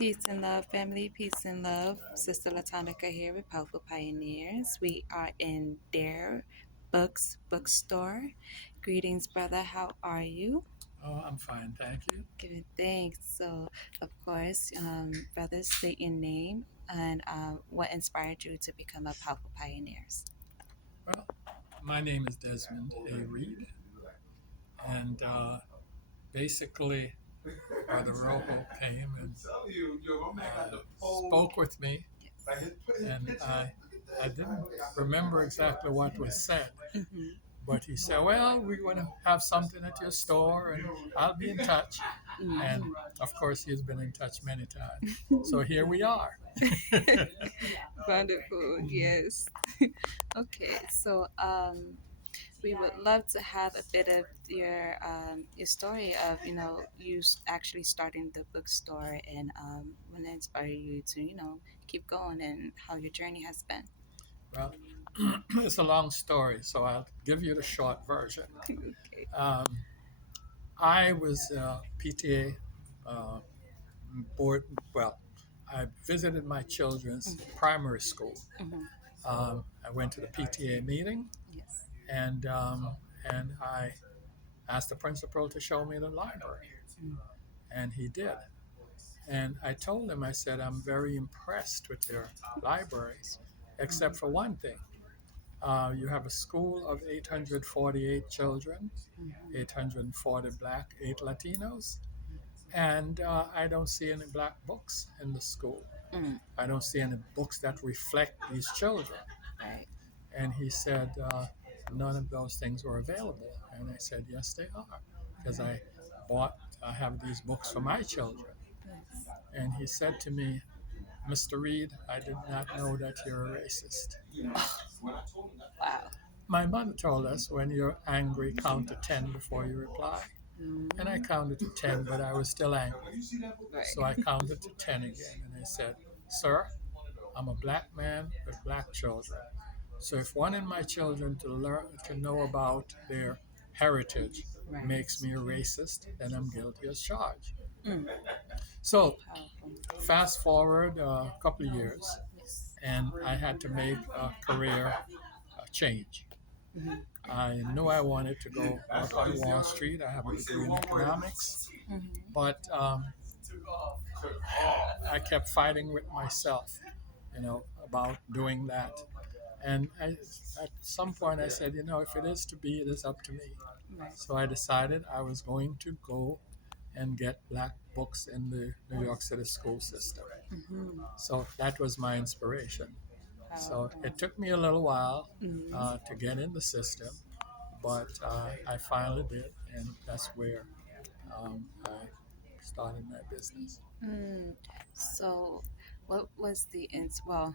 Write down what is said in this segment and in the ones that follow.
Peace and love, family. Peace and love. Sister Latonica here with Powerful Pioneers. We are in their bookstore. Greetings, brother. How are you? Oh, I'm fine, thank you. Giving thanks. So, of course, brother, state your name and what inspired you to become a Powerful Pioneers. Well, my name is Desmond A. Reed, and basically, Brother Rojo came and spoke with me, and I didn't remember exactly what was said, Mm-hmm. but he said, "Well, we're going to have something at your store, and I'll be in touch." And of course, he's been in touch many times. So here we are. Wonderful. Yes. Okay. So, we would love to have a bit of your story of actually starting the bookstore and what inspired you to keep going and how your journey has been. Well, it's a long story, so I'll give you the short version. Okay. Um, I was PTA uh, board. Well, I visited my children's primary school. Mm-hmm. I went to the PTA meeting, Yes. and I asked the principal to show me the library, Mm. and he did. And I told him, I said, I'm very impressed with your libraries, except for one thing. You have a school of 848 children, Mm-hmm. 840 black, 8 Latinos, and I don't see any black books in the school. Mm. I don't see any books that reflect these children. Right. And he said, none of those things were available. And I said, yes, they are, because I have these books for my children. Yes. And he said to me, Mr. Reed, I did not know that you're a racist. Wow. My mother told us when you're angry, count to 10 before you reply. And I Mm. counted to 10, but I was still angry. So I Right. counted to 10 again. And I said, Sir, I'm a black man with black children. So if one of my children to know about their heritage Right. makes me a racist, then I'm guilty as charged. Mm. So Powerful. fast forward a couple of years, Yes. and I had to make a career change. Mm-hmm. I knew I wanted to go work on Wall Street. I have a degree in economics, Mm-hmm. but I kept fighting with myself, about doing that. And at some point, I said, if it is to be, it is up to me. Right. So I decided I was going to go and get black books in the New York City school system. Mm-hmm. So that was my inspiration. So Powerful. it took me a little while Mm-hmm. to get in the system, but I finally did, and that's where I started my business. Mm. So, what was well,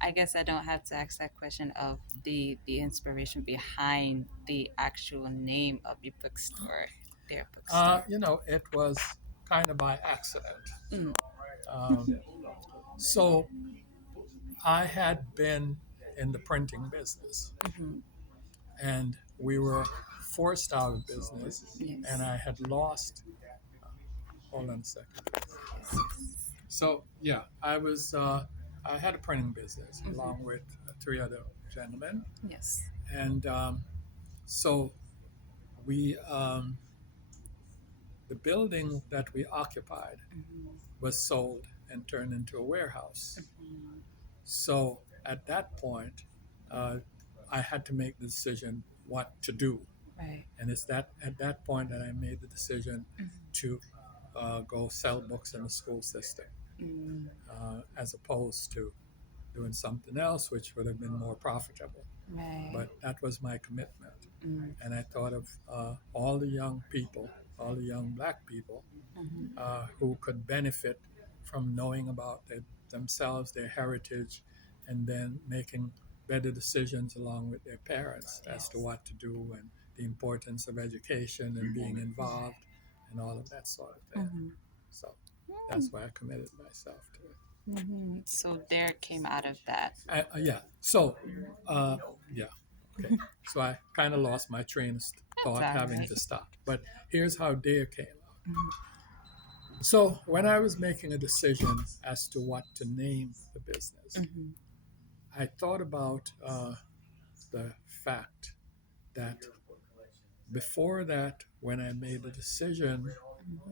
I guess I don't have to ask that question of the inspiration behind the actual name of your bookstore, their bookstore. It was kind of by accident. Mm. Um, so I had been in the printing business, Mm-hmm. and we were forced out of business, Yes. and I had lost. Hold on a second. Yes. Yes. So yeah, I had a printing business Mm-hmm. along with three other gentlemen, Yes. and so we the building that we occupied Mm-hmm. was sold and turned into a warehouse. Mm-hmm. So at that point, uh, I had to make the decision what to do, Right. and it's that at that point that I made the decision Mm-hmm. to go sell books in the school system, Mm. as opposed to doing something else, which would have been more profitable. Right. But that was my commitment, Mm. and I thought of all the young people, all the young black people Mm-hmm. who could benefit from knowing about themselves, their heritage, and then making better decisions along with their parents as to Yes. what to do and the importance of education and being involved and all of that sort of thing. Mm-hmm. So that's why I committed myself to it. Mm-hmm. So there came out of that. Yeah. So, uh, yeah. Okay. So I kind of lost my train of That's thought all having right. to stop. But here's how Dare came out. Mm-hmm. So when I was making a decision as to what to name the business, Mm-hmm. I thought about the fact that before that, when I made the decision,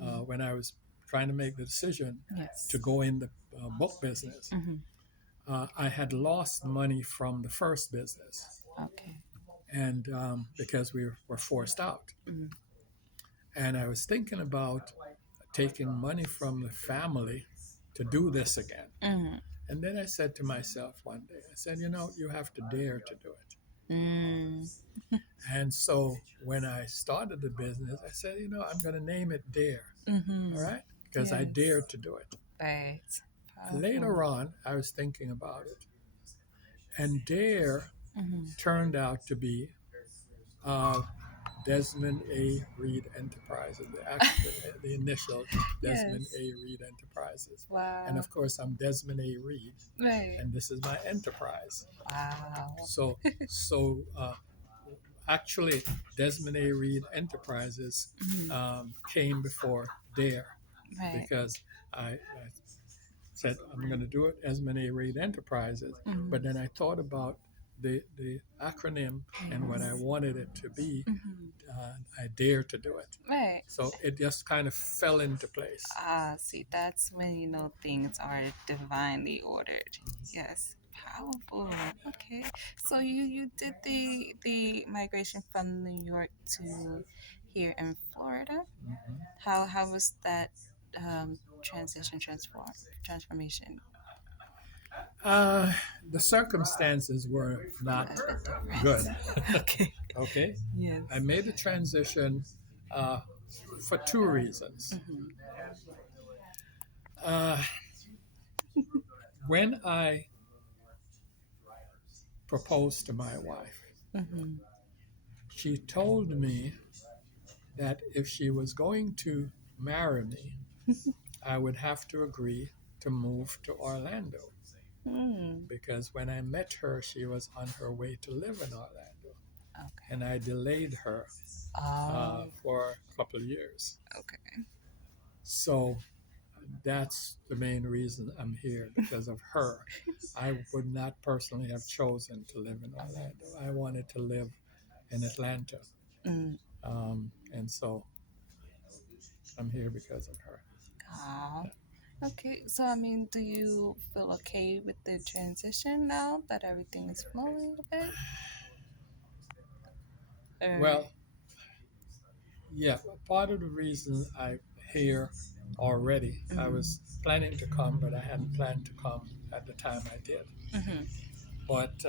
Mm-hmm. when I was trying to make the decision to Yes. go in the book business, Mm-hmm. I had lost money from the first business, Okay. and because we were forced out, Mm-hmm. and I was thinking about taking money from the family to do this again. Mm-hmm. And then I said to myself one day, I said, you know, you have to dare to do it. Mm. And so when I started the business, I said, you know, I'm going to name it Dare. All Mm-hmm. right. Because I Yes. dared to do it. Right. Powerful. Later on, I was thinking about it. And Dare Mm-hmm. turned out to be uh, Desmond A. Reed Enterprises, the initial Desmond Yes. A. Reed Enterprises. And Wow. of course, I'm Desmond A. Reed, Right. and this is my enterprise. Wow. So actually, Desmond A. Reed Enterprises Mm-hmm. came before Dare Right. because I said I'm going to do it Desmond A. Reed Enterprises, Mm-hmm. but then I thought about the acronym and what I Yes. wanted it to be. Mm-hmm. I dare to do it. Right. So it just kind of fell into place. Ah, see, that's when you know things are divinely ordered. Yes, powerful. Okay, so you did the migration from New York to here in Florida. Mhm. How was that transformation Uh, the circumstances were a not bit good. different? Okay. Okay, Yes. I made a transition uh, for two reasons. Mhm. Uh, when I proposed to my wife, Mhm. she told me that if she was going to marry me, I would have to agree to move to Orlando Mm. because when I met her, she was on her way to live in Orlando, and Okay. I delayed her Oh. for a couple of years. Okay. So that's the main reason I'm here because of her. I would not personally have chosen to live in Mhm. Orlando. I wanted to live in Atlanta, Mm. and so I'm here because of her. Oh. Okay, so I mean, do you feel okay with the transition now that everything is flowing a bit? Or Well, yeah, part of the reason I'm here already, I mm-hmm. was planning to come, but I hadn't planned to come at the time I did. Mm-hmm. But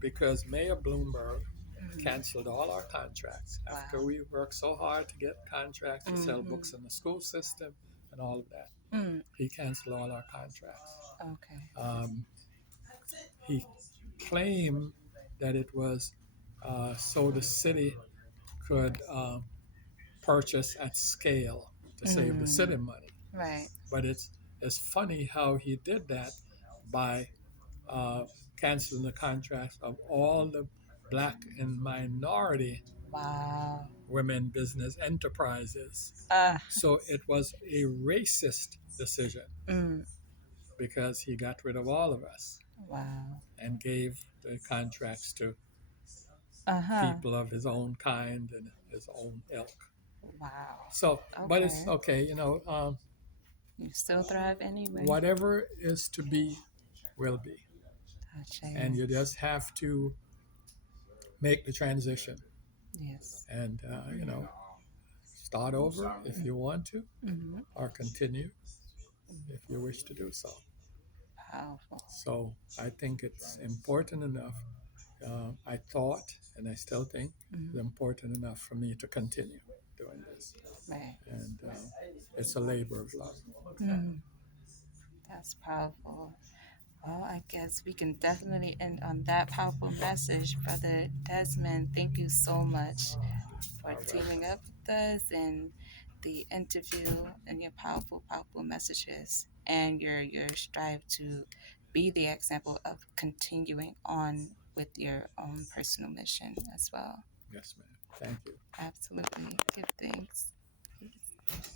because Mayor Bloomberg Mm-hmm. canceled all our contracts after Wow. we worked so hard to get contracts to sell Mm-hmm. books in the school system and all of that. Mm. He canceled all our contracts. Okay. Um, he claimed that it was so the city could purchase at scale to save the Mm. city money. Right. But it's funny how he did that by uh, canceling the contracts of all the black and minority Wow. women business enterprises. Ah. So it was a racist decision Mm. because he got rid of all of us Wow. and gave the contracts to Uh huh. people of his own kind and his own ilk. Wow. So, but it's Okay. okay, You still thrive anyway. whatever is to be will be. And Gotcha. you just have to make the transition Yes. and, start over if you want to Mm-hmm. or continue if you wish to do so. Powerful. So I think it's important enough. I thought, and I still think, it's Mm-hmm. important enough for me to continue doing this. Right. And it's a labor of love. Mm. That's powerful. Well, I guess we can definitely end on that powerful message, Brother Desmond. Thank you so much for All right. teaming up with us and the interview and your powerful, powerful messages and your strive to be the example of continuing on with your own personal mission as well. Yes, ma'am. Thank you. Absolutely. Give thanks. Peace.